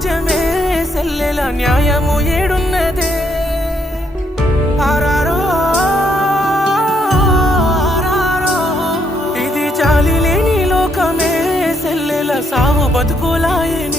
రాజ్యమే సెల్లెల న్యాయము ఏడున్నదే ఆరారో ఇది చాలి లేని లోకమే సెల్లెల సావు బతుకులాయని